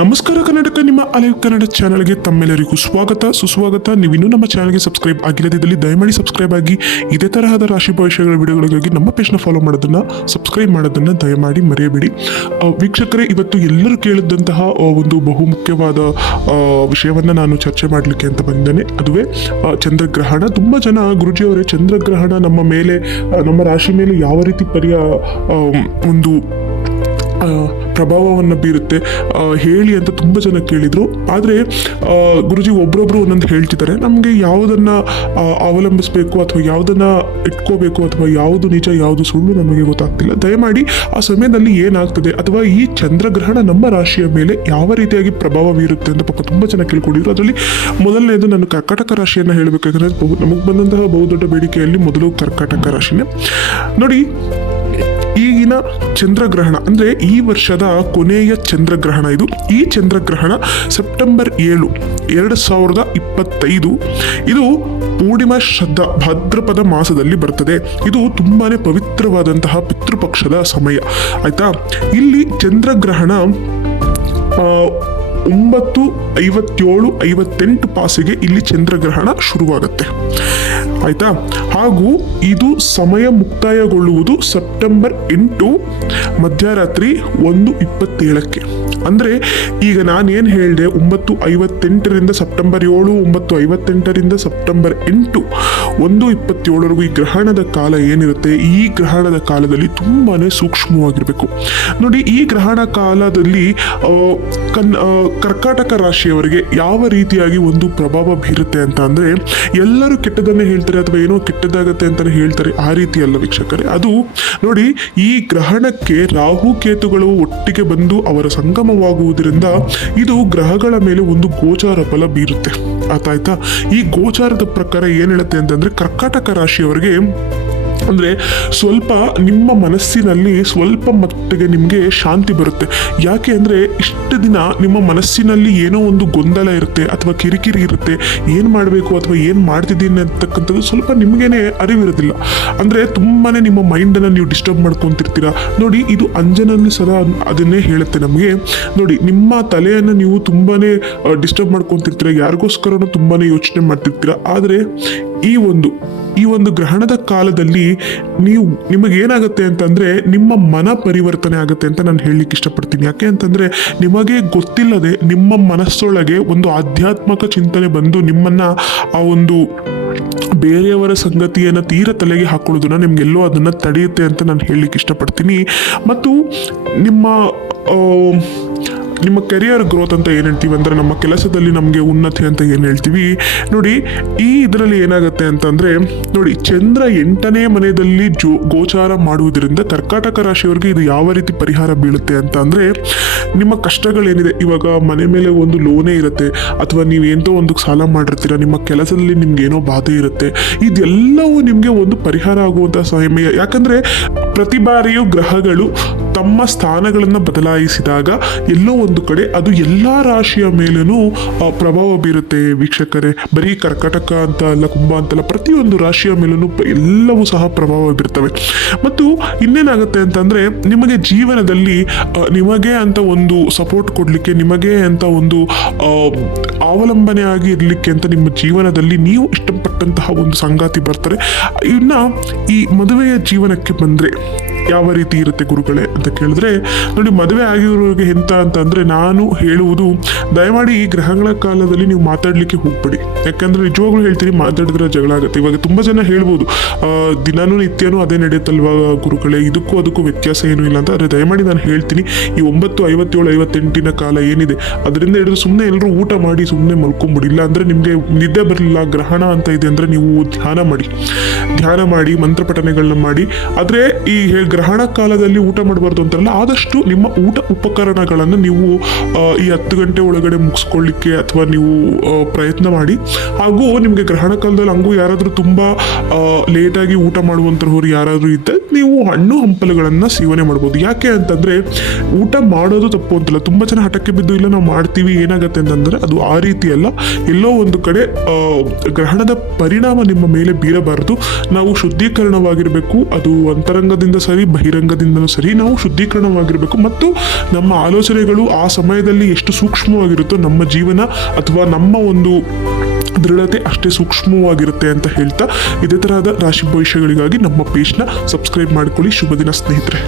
ನಮಸ್ಕಾರ ಕರ್ನಾಟಕ ನಿಮ್ಮ ಅಲೈವ್ ಕನ್ನಡ ಚಾನಲ್ಗೆ ತಮ್ಮೆಲ್ಲರಿಗೂ ಸ್ವಾಗತ, ಸುಸ್ವಾಗತ. ನೀವು ಇನ್ನೂ ನಮ್ಮ ಚಾನಲ್ಗೆ ಸಬ್ಸ್ಕ್ರೈಬ್ ಆಗಿಲ್ಲದಿದ್ದಲ್ಲಿ ದಯಮಾಡಿ ಸಬ್ಸ್ಕ್ರೈಬ್ ಆಗಿ. ಇದೇ ತರಹದ ರಾಶಿ ಭವಿಷ್ಯಗಳ ವಿಡಿಯೋಗಳಿಗಾಗಿ ನಮ್ಮ ಪೇಜ್ನ ಫಾಲೋ ಮಾಡೋದನ್ನು ಸಬ್ಸ್ಕ್ರೈಬ್ ಮಾಡೋದನ್ನು ದಯಮಾಡಿ ಮರೆಯಬೇಡಿ. ವೀಕ್ಷಕರೇ, ಇವತ್ತು ಎಲ್ಲರೂ ಕೇಳಿದಂತಹ ಒಂದು ಬಹುಮುಖ್ಯವಾದ ವಿಷಯವನ್ನು ನಾನು ಚರ್ಚೆ ಮಾಡಲಿಕ್ಕೆ ಅಂತ ಬಂದಿದ್ದೇನೆ. ಅದುವೇ ಚಂದ್ರಗ್ರಹಣ. ತುಂಬ ಜನ ಗುರುಜಿಯವರೇ, ಚಂದ್ರಗ್ರಹಣ ನಮ್ಮ ಮೇಲೆ ನಮ್ಮ ರಾಶಿ ಮೇಲೆ ಯಾವ ರೀತಿ ಪರಿಯ ಒಂದು ಪ್ರಭಾವವನ್ನು ಬೀರುತ್ತೆ. ಹೇಳಿ ಅಂತ ತುಂಬ ಜನ ಕೇಳಿದರು. ಆದರೆ ಗುರುಜಿ ಒಬ್ಬರೊಬ್ಬರು ಒಂದೊಂದು ಹೇಳ್ತಿದ್ದಾರೆ. ನಮಗೆ ಯಾವುದನ್ನು ಅವಲಂಬಿಸಬೇಕು ಅಥವಾ ಯಾವುದನ್ನು ಇಟ್ಕೋಬೇಕು ಅಥವಾ ಯಾವುದು ನಿಜ, ಯಾವುದು ಸುಳ್ಳು ನಮಗೆ ಗೊತ್ತಾಗ್ತಿಲ್ಲ. ದಯಮಾಡಿ ಆ ಸಮಯದಲ್ಲಿ ಏನಾಗ್ತದೆ ಅಥವಾ ಈ ಚಂದ್ರಗ್ರಹಣ ನಮ್ಮ ರಾಶಿಯ ಮೇಲೆ ಯಾವ ರೀತಿಯಾಗಿ ಪ್ರಭಾವ ಬೀರುತ್ತೆ ಅಂತ ಪಾಪ ತುಂಬ ಜನ ಕೇಳ್ಕೊಂಡಿದ್ರು. ಅದರಲ್ಲಿ ಮೊದಲನೇದು ನಾನು ಕರ್ಕಾಟಕ ರಾಶಿಯನ್ನು ಹೇಳಬೇಕಾದ್ರೆ ನಮಗೆ ಬಂದಂತಹ ಬಹುದೊಡ್ಡ ಬೇಡಿಕೆಯಲ್ಲಿ ಮೊದಲು ಕರ್ಕಾಟಕ ರಾಶಿನೇ. ನೋಡಿ ಚಂದ್ರಗ್ರಹಣ ಅಂದರೆ ಈ ವರ್ಷದ ಕೊನೆಯ ಚಂದ್ರಗ್ರಹಣ ಇದು. ಈ ಚಂದ್ರಗ್ರಹಣ ಸೆಪ್ಟೆಂಬರ್ ಏಳು, ಎರಡು ಸಾವಿರದ ಇಪ್ಪತ್ತೈದು. ಇದು ಪೂರ್ಣಿಮಾ ಶ್ರದ್ಧ ಭಾದ್ರಪದ ಮಾಸದಲ್ಲಿ ಬರ್ತದೆ. ಇದು ತುಂಬಾನೇ ಪವಿತ್ರವಾದಂತಹ ಪಿತೃಪಕ್ಷದ ಸಮಯ. ಆಯ್ತಾ? ಇಲ್ಲಿ ಚಂದ್ರಗ್ರಹಣ ಒಂಬತ್ತು, ಐವತ್ತೇಳು, ಐವತ್ತೆಂಟು ಪಾಸಿಗೆ ಇಲ್ಲಿ ಚಂದ್ರಗ್ರಹಣ ಶುರುವಾಗುತ್ತೆ. ಆಯ್ತಾ? ಹಾಗೂ ಇದು ಸಮಯ ಮುಕ್ತಾಯಗೊಳ್ಳುವುದು ಸೆಪ್ಟೆಂಬರ್ ಎಂಟು, ಮಧ್ಯರಾತ್ರಿ ಒಂದು ಇಪ್ಪತ್ತೇಳಕ್ಕೆ. ಅಂದರೆ ಈಗ ನಾನೇನು ಹೇಳಿದೆ, ಒಂಬತ್ತು, ಐವತ್ತೆಂಟರಿಂದ ಸೆಪ್ಟೆಂಬರ್ ಏಳು, ಒಂಬತ್ತು, ಐವತ್ತೆಂಟರಿಂದ ಸೆಪ್ಟೆಂಬರ್ ಎಂಟು, ಒಂದು ಇಪ್ಪತ್ತೇಳರವರೆಗೂ ಈ ಗ್ರಹಣದ ಕಾಲ ಏನಿರುತ್ತೆ? ಈ ಗ್ರಹಣದ ಕಾಲದಲ್ಲಿ ತುಂಬಾ ಸೂಕ್ಷ್ಮವಾಗಿರಬೇಕು. ನೋಡಿ, ಈ ಗ್ರಹಣ ಕಾಲದಲ್ಲಿ ಕನ್ ಕರ್ಕಾಟಕ ರಾಶಿಯವರಿಗೆ ಯಾವ ರೀತಿಯಾಗಿ ಒಂದು ಪ್ರಭಾವ ಬೀರುತ್ತೆ ಅಂತ ಅಂದರೆ, ಎಲ್ಲರೂ ಕೆಟ್ಟದನ್ನೇ ಹೇಳ್ತಾರೆ ಅಥವಾ ಏನೋ ಕೆಟ್ಟದಾಗತ್ತೆ ಅಂತಲೇ ಹೇಳ್ತಾರೆ ಆ ರೀತಿ ಅಲ್ಲ ವೀಕ್ಷಕರೇ. ಅದು ನೋಡಿ, ಈ ಗ್ರಹಣಕ್ಕೆ ರಾಹು ಕೇತುಗಳು ಒಟ್ಟಿಗೆ ಬಂದು ಅವರ ಸಂಗಮವಾಗುವುದರಿಂದ ಇದು ಗ್ರಹಗಳ ಮೇಲೆ ಒಂದು ಗೋಚಾರ ಫಲ ಬೀರುತ್ತೆ. ಆತಾಯ್ತಾ ಈ ಗೋಚಾರದ ಪ್ರಕಾರ ಏನು ಹೇಳುತ್ತೆ ಅಂತಂದ್ರೆ, ಕರ್ಕಾಟಕ ರಾಶಿಯವರಿಗೆ ಅಂದರೆ ಸ್ವಲ್ಪ ನಿಮ್ಮ ಮನಸ್ಸಿನಲ್ಲಿ ಸ್ವಲ್ಪ ಮಟ್ಟಿಗೆ ನಿಮಗೆ ಶಾಂತಿ ಬರುತ್ತೆ. ಯಾಕೆ ಅಂದರೆ ಇಷ್ಟು ದಿನ ನಿಮ್ಮ ಮನಸ್ಸಿನಲ್ಲಿ ಏನೋ ಒಂದು ಗೊಂದಲ ಇರುತ್ತೆ ಅಥವಾ ಕಿರಿಕಿರಿ ಇರುತ್ತೆ. ಏನು ಮಾಡಬೇಕು ಅಥವಾ ಏನು ಮಾಡ್ತಿದ್ದೀನಿ ಅಂತಕ್ಕಂಥದ್ದು ಸ್ವಲ್ಪ ನಿಮಗೇನೆ ಅರಿವಿರೋದಿಲ್ಲ. ಅಂದರೆ ತುಂಬಾ ನಿಮ್ಮ ಮೈಂಡನ್ನು ನೀವು ಡಿಸ್ಟರ್ಬ್ ಮಾಡ್ಕೊತಿರ್ತೀರ. ನೋಡಿ, ಇದು ಅಂಜನಲ್ಲಿ ಸದಾ ಅದನ್ನೇ ಹೇಳುತ್ತೆ ನಮಗೆ. ನೋಡಿ, ನಿಮ್ಮ ತಲೆಯನ್ನು ನೀವು ತುಂಬಾ ಡಿಸ್ಟರ್ಬ್ ಮಾಡ್ಕೊತಿರ್ತೀರ. ಯಾರಿಗೋಸ್ಕರನೂ ತುಂಬಾ ಯೋಚನೆ ಮಾಡ್ತಿರ್ತೀರ. ಆದರೆ ಈ ಒಂದು ಈ ಒಂದು ಗ್ರಹಣದ ಕಾಲದಲ್ಲಿ ನೀವು ನಿಮಗೇನಾಗುತ್ತೆ ಅಂತಂದ್ರೆ ನಿಮ್ಮ ಮನ ಪರಿವರ್ತನೆ ಆಗುತ್ತೆ ಅಂತ ನಾನು ಹೇಳಲಿಕ್ಕೆ ಇಷ್ಟಪಡ್ತೀನಿ. ಯಾಕೆ ಅಂತಂದ್ರೆ ನಿಮಗೆ ಗೊತ್ತಿಲ್ಲದೆ ನಿಮ್ಮ ಮನಸ್ಸೊಳಗೆ ಒಂದು ಆಧ್ಯಾತ್ಮಿಕ ಚಿಂತನೆ ಬಂದು ನಿಮ್ಮನ್ನ ಆ ಒಂದು ಬೇರೆಯವರ ಸಂಗತಿಯನ್ನು ತೀರ ತಲೆಗೆ ಹಾಕೊಳ್ಳೋದನ್ನ ನಿಮ್ಗೆಲ್ಲೋ ಅದನ್ನ ತಡೆಯುತ್ತೆ ಅಂತ ನಾನು ಹೇಳಲಿಕ್ಕೆ ಇಷ್ಟಪಡ್ತೀನಿ. ಮತ್ತು ನಿಮ್ಮ ನಿಮ್ಮ ಕೆರಿಯರ್ ಗ್ರೋತ್ ಅಂತ ಏನು ಹೇಳ್ತೀವಿ ಅಂದರೆ ನಮ್ಮ ಕೆಲಸದಲ್ಲಿ ನಮಗೆ ಉನ್ನತಿ ಅಂತ ಏನು ಹೇಳ್ತೀವಿ? ನೋಡಿ, ಈ ಇದರಲ್ಲಿ ಏನಾಗುತ್ತೆ ಅಂತಂದರೆ, ನೋಡಿ, ಚಂದ್ರ ಎಂಟನೇ ಮನೆಯಲ್ಲಿ ಜೋ, ಗೋಚಾರ ಮಾಡುವುದರಿಂದ ಕರ್ಕಾಟಕ ರಾಶಿಯವರಿಗೆ ಇದು ಯಾವ ರೀತಿ ಪರಿಹಾರ ಬೀಳುತ್ತೆ ಅಂತ ಅಂದರೆ, ನಿಮ್ಮ ಕಷ್ಟಗಳೇನಿದೆ, ಇವಾಗ ಮನೆ ಮೇಲೆ ಒಂದು ಲೋನೇ ಇರುತ್ತೆ, ಅಥವಾ ನೀವು ಎಂತೋ ಒಂದು ಸಾಲ ಮಾಡಿರ್ತೀರ, ನಿಮ್ಮ ಕೆಲಸದಲ್ಲಿ ನಿಮ್ಗೆ ಏನೋ ಬಾಧೆ ಇರುತ್ತೆ, ಇದೆಲ್ಲವೂ ನಿಮಗೆ ಒಂದು ಪರಿಹಾರ ಆಗುವಂಥ ಸಮಯ. ಯಾಕಂದರೆ, ಪ್ರತಿ ಬಾರಿಯೂ ಗ್ರಹಗಳು ತಮ್ಮ ಸ್ಥಾನಗಳನ್ನು ಬದಲಾಯಿಸಿದಾಗ ಎಲ್ಲೋ ಕಡೆ ಅದು ಎಲ್ಲ ರಾಶಿಯ ಮೇಲೂ ಪ್ರಭಾವ ಬೀರುತ್ತೆ ವೀಕ್ಷಕರೇ. ಬರೀ ಕರ್ಕಟಕ ಅಂತ ಅಲ್ಲ, ಕುಂಭ ಅಂತಲ್ಲ ಪ್ರತಿಯೊಂದು ರಾಶಿಯ ಮೇಲೂ ಎಲ್ಲವೂ ಸಹ ಪ್ರಭಾವ ಬೀರ್ತವೆ. ಮತ್ತು ಇನ್ನೇನಾಗುತ್ತೆ ಅಂತಂದ್ರೆ, ನಿಮಗೆ ಜೀವನದಲ್ಲಿ ನಿಮಗೆ ಅಂತ ಒಂದು ಸಪೋರ್ಟ್ ಕೊಡಲಿಕ್ಕೆ, ನಿಮಗೆ ಅಂತ ಒಂದು ಅವಲಂಬನೆ ಆಗಿ ಇರಲಿಕ್ಕೆ ಅಂತ ನಿಮ್ಮ ಜೀವನದಲ್ಲಿ ನೀವು ಇಷ್ಟಪಟ್ಟಂತಹ ಒಂದು ಸಂಗಾತಿ ಬರ್ತಾರೆ. ಇನ್ನು ಈ ಮದುವೆಯ ಜೀವನಕ್ಕೆ ಬಂದರೆ ಯಾವ ರೀತಿ ಇರುತ್ತೆ ಗುರುಗಳೇ ಅಂತ ಕೇಳಿದ್ರೆ, ನೋಡಿ ಮದುವೆ ಆಗಿರೋರಿಗೆ ಎಂತ ಅಂತ ನಾನು ಹೇಳುವುದು, ದಯಮಾಡಿ ಈ ಗ್ರಹಗಳ ಕಾಲದಲ್ಲಿ ನೀವು ಮಾತಾಡಲಿಕ್ಕೆ ಹೋಗ್ಬೇಡಿ. ಯಾಕಂದ್ರೆ ನಿಜವಾಗ್ಲೂ ಹೇಳ್ತೀನಿ, ಮಾತಾಡಿದ್ರೆ ಜಗಳ ಆಗುತ್ತೆ. ಇವಾಗ ತುಂಬಾ ಜನ ಹೇಳ್ಬೋದು ದಿನಾನು ನಿತ್ಯನೂ ಅದೇ ನಡೆಯುತ್ತಲ್ವಾ ಗುರುಗಳೇ? ಇದಕ್ಕೂ ಅದಕ್ಕೂ ವ್ಯತ್ಯಾಸ ಏನೂ ಇಲ್ಲ ಅಂತ. ಆದರೆ ದಯಮಾಡಿ ನಾನು ಹೇಳ್ತೀನಿ, ಈ ಒಂಬತ್ತು, ಐವತ್ತೇಳು, ಐವತ್ತೆಂಟಿನ ಕಾಲ ಏನಿದೆ, ಅದರಿಂದ ಹಿಡಿದು ಸುಮ್ಮನೆ ಎಲ್ಲರೂ ಊಟ ಮಾಡಿ ಸುಮ್ಮನೆ ಮಲ್ಕೊಂಬಿಡಿ. ಇಲ್ಲ ಅಂದ್ರೆ ನಿಮಗೆ ನಿದ್ದೆ ಬರಲಿಲ್ಲ, ಗ್ರಹಣ ಅಂತ ಇದೆ ಅಂದ್ರೆ ನೀವು ಧ್ಯಾನ ಮಾಡಿ. ಧ್ಯಾನ ಮಾಡಿ ಮಂತ್ರ ಪಠನೆಗಳನ್ನ ಮಾಡಿ. ಆದರೆ ಈ ಗ್ರಹಣ ಕಾಲದಲ್ಲಿ ಊಟ ಮಾಡಬಾರ್ದು ಅಂತಾರಲ್ಲ, ಆದಷ್ಟು ನಿಮ್ಮ ಊಟ ಉಪಕರಣಗಳನ್ನು ನೀವು ಈ ಹತ್ತು ಗಂಟೆ ಒಳಗಡೆ ಮುಗಿಸ್ಕೊಳ್ಳಿಕ್ಕೆ ಅಥವಾ ನೀವು ಪ್ರಯತ್ನ ಮಾಡಿ. ಹಾಗೂ ನಿಮಗೆ ಗ್ರಹಣ ಕಾಲದಲ್ಲಿ ಹಂಗೂ ಯಾರಾದರೂ ತುಂಬ ಲೇಟಾಗಿ ಊಟ ಮಾಡುವಂಥವ್ರು ಯಾರಾದರೂ ಇದ್ದರೆ ನೀವು ಹಣ್ಣು ಹಂಪಲುಗಳನ್ನು ಸೇವನೆ ಮಾಡ್ಬೋದು. ಯಾಕೆ ಅಂತಂದರೆ ಊಟ ಮಾಡೋದು ತಪ್ಪು ಅಂತಲ್ಲ. ತುಂಬ ಜನ ಹಠಕ್ಕೆ ಬಿದ್ದು ಇಲ್ಲ ನಾವು ಮಾಡ್ತೀವಿ, ಏನಾಗುತ್ತೆ ಅಂತಂದರೆ ಅದು ಆ ರೀತಿ ಅಲ್ಲ. ಎಲ್ಲೋ ಒಂದು ಕಡೆ ಗ್ರಹಣದ ಪರಿಣಾಮ ನಿಮ್ಮ ಮೇಲೆ ಬೀರಬಾರದು. ನಾವು ಶುದ್ಧೀಕರಣವಾಗಿರಬೇಕು. ಅದು ಅಂತರಂಗದ ಅಂತರಂಗದಿಂದ ಸರಿ ಬಹಿರಂಗದಿಂದಲೂ ಸರಿ. ನಾವು ಶುದ್ಧೀಕರಣವಾಗಿರಬೇಕು. ಮತ್ತು ನಮ್ಮ ಆಲೋಚನೆಗಳು ಆ ಸಮಯದಲ್ಲಿ ಎಷ್ಟು ಸೂಕ್ಷ್ಮವಾಗಿರುತ್ತೋ ನಮ್ಮ ಜೀವನ ಅಥವಾ ನಮ್ಮ ಒಂದು ದೃಢತೆ ಅಷ್ಟೇ ಸೂಕ್ಷ್ಮವಾಗಿರುತ್ತೆ ಅಂತ ಹೇಳ್ತಾ ಇದೇ ತರಹದ ರಾಶಿ ಭವಿಷ್ಯಗಳಿಗಾಗಿ ನಮ್ಮ ಪೇಜ್ನ ಸಬ್ಸ್ಕ್ರೈಬ್ ಮಾಡ್ಕೊಳ್ಳಿ. ಶುಭ ದಿನ ಸ್ನೇಹಿತರೆ.